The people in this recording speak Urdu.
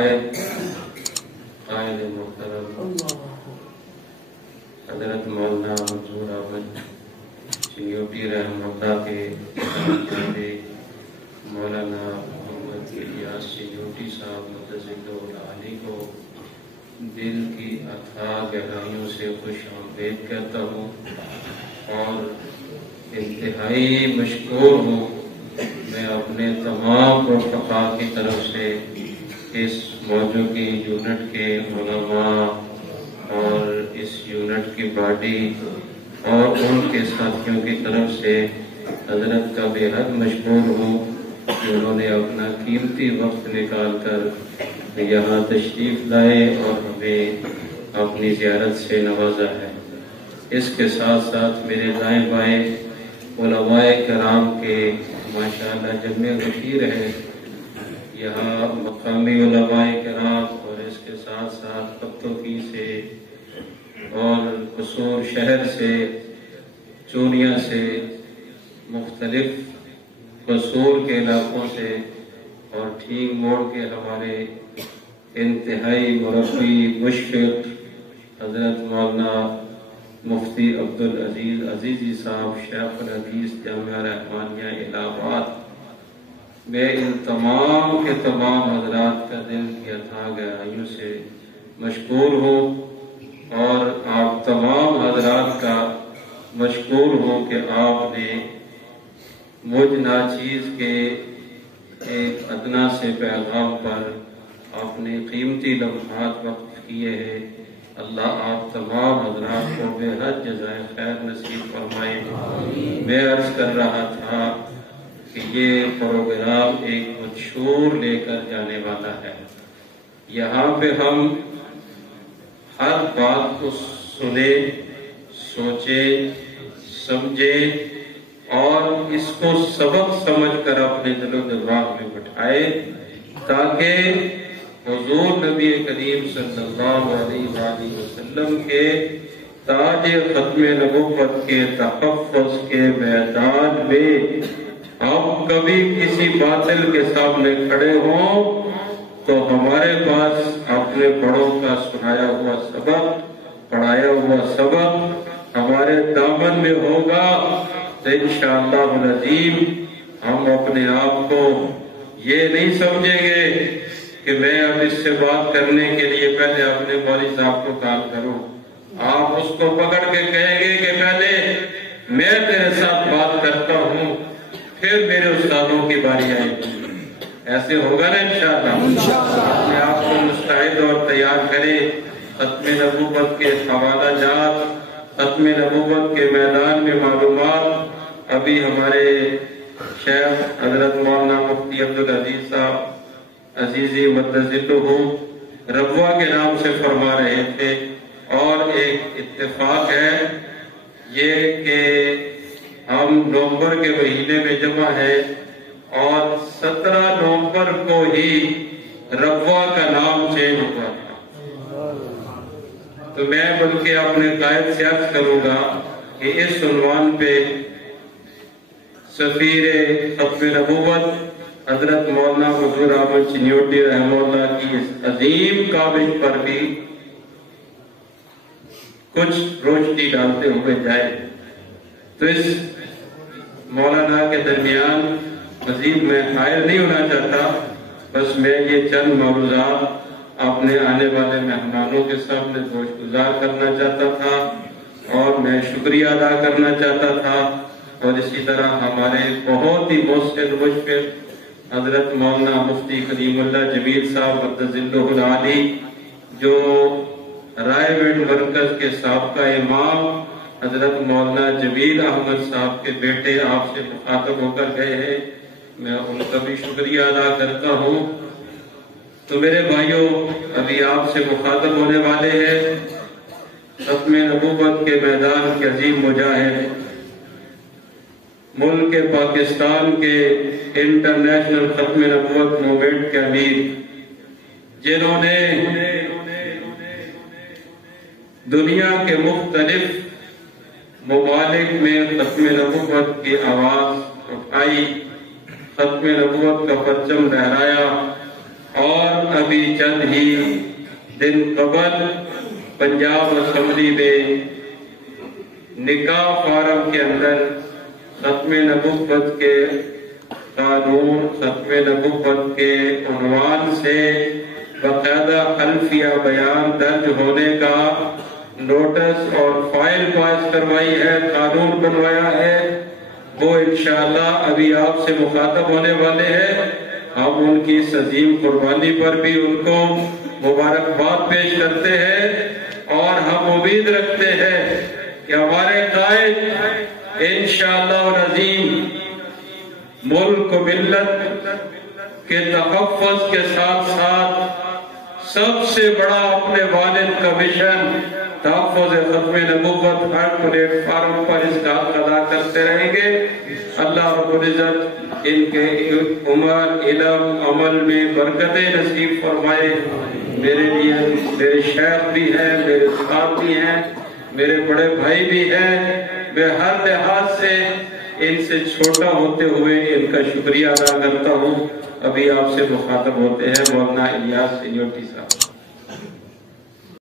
القائد قائد محترم حضرت مولانا منظور احمد چنیوٹی رحمۃ اللہ کے مولانا محمد الیاس چنیوٹی صاحب متزل العالی کو دل کی اتھاہ گہرائیوں سے خوش آمدید کہتا ہوں اور انتہائی مشکور ہوں میں اپنے تمام رفقا کی طرف سے اس موضوع کی یونٹ کے علماء اور اس یونٹ کی باڈی اور ان کے ساتھیوں کی طرف سے حضرت کا بے حد مشکور ہوں کہ انہوں نے اپنا قیمتی وقت نکال کر یہاں تشریف لائے اور ہمیں اپنی زیارت سے نوازا ہے۔ اس کے ساتھ ساتھ میرے دائیں بائیں علماء کرام کے ماشاءاللہ جمع غفیر ہے، یہاں مقامی علماء کرام اور اس کے ساتھ ساتھ پتوکی سے اور قصور شہر سے، چونیا سے، مختلف قصور کے علاقوں سے اور ٹھیک موڑ کے ہمارے انتہائی مربی مشفق حضرت مولانا مفتی عبدالعزیز عزیزی صاحب شیخ الحدیث جامعہ رحمانیہ الہ آباد، میں ان تمام کے تمام حضرات کا دل کی اتھاہ گہرائیوں سے مشکور ہوں اور آپ تمام حضرات کا مشکور ہوں کہ آپ نے مجھ ناچیز کے ایک ادنا سے پیغام پر اپنے قیمتی لمحات وقف کیے ہیں۔ اللہ آپ تمام حضرات کو بے حد جزائے خیر نصیب فرمائے۔ میں عرض کر رہا تھا کہ یہ پروگرام ایک منشور لے کر جانے والا ہے، یہاں پہ ہم ہر بات کو سنے، سوچے، سمجھے اور اس کو سبق سمجھ کر اپنے دل و دماغ میں بٹھائے تاکہ حضور نبی کریم صلی اللہ علیہ وآلہ وسلم کے تاج ختم نبوت کے تحفظ کے میدان میں ہم کبھی کسی باطل کے سامنے کھڑے ہوں تو ہمارے پاس اپنے بڑوں کا سنایا ہوا سبق، پڑھایا ہوا سبق ہمارے دامن میں ہوگا تو انشاءاللہ العظیم ہم اپنے آپ کو یہ نہیں سمجھیں گے کہ میں اب اس سے بات کرنے کے لیے پہلے اپنے مولوی صاحب کو کال کروں۔ آپ اس کو پکڑ کے کہیں گے کہ پہلے میں تیرے ساتھ بات کرتا ہوں پھر میرے استادوں کی باری آئے گی۔ ایسے ہوگا نا انشاءاللہ۔ اپنے آپ کو مستعد اور تیار کرے، ختم نبوت کے حوالہ جات، ختم نبوت کے میدان میں معلومات ابھی ہمارے شیخ حضرت مولانا مفتی عبدالعزیز صاحب عزیزی متزلہ ربوہ کے نام سے فرما رہے تھے، اور ایک اتفاق ہے یہ کہ ہم نومبر کے مہینے میں جمع ہے اور 17 نومبر کو ہی ربوہ کا نام چینج ہوا تھا، تو میں بلکہ اپنے قائد سے عرض کروں گا کہ اس عنوان پہ سفیر ختم نبوت حضرت مولانا منظور احمد چنیوٹی رحمہ اللہ کی اس عظیم کاوش پر بھی کچھ روشنی ڈالتے ہوئے جائے۔ تو اس مولانا کے درمیان مزید میں حائل نہیں ہونا چاہتا، بس میں یہ چند موضوعات اپنے آنے والے مہمانوں کے سامنے گوش گزار کرنا چاہتا تھا اور میں شکریہ ادا کرنا چاہتا تھا، اور اسی طرح ہمارے بہت ہی محسن مشفق حضرت مولانا مفتی کریم اللہ جمیل صاحب متزلہ العالی جو رائے ویڈ مرکز کے سابقہ امام حضرت مولانا جمیل احمد صاحب کے بیٹے آپ سے مخاطب ہو کر گئے ہیں، میں ان کا بھی شکریہ ادا کرتا ہوں۔ تو میرے بھائیوں، ابھی آپ سے مخاطب ہونے والے ہیں ختم نبوت کے میدان کے عظیم مجاہد، ملک پاکستان کے انٹرنیشنل ختم نبوت موومنٹ کے امیر، جنہوں نے دنیا کے مختلف ممالک میں ختم نبوت کی آواز اٹھائی، ختم نبوت کا پرچم لہرایا اور ابھی چند ہی دن قبل پنجاب اسمبلی میں نکاح فارم کے اندر ختم نبوت کے قانون، ختم نبوت کے عنوان سے باقاعدہ الفیہ بیان درج ہونے کا نوٹس اور فائل پاس کروائی ہے، قانون بنوایا ہے، وہ انشاءاللہ ابھی آپ سے مخاطب ہونے والے ہیں۔ ہم ان کی اس عظیم قربانی پر بھی ان کو مبارکباد پیش کرتے ہیں، اور ہم امید رکھتے ہیں کہ ہمارے قائد انشاءاللہ العظیم ملک و ملت کے تحفظ کے ساتھ ساتھ سب سے بڑا اپنے والد کا مشن تحفظ ختم نبوت ہر پلیٹ فارم پر اس کا حق ادا کرتے رہیں گے۔ اللہ رب العزت ان کے عمر، علم، عمل میں برکتیں نصیب فرمائے۔ میرے لیے میرے شیخ بھی ہیں، میرے استاد بھی ہیں، میرے بڑے بھائی بھی ہیں، میں ہر لحاظ سے ان سے چھوٹا ہوتے ہوئے ان کا شکریہ ادا کرتا ہوں۔ ابھی آپ سے مخاطب ہوتے ہیں مولانا الیاس سینیورٹی صاحب۔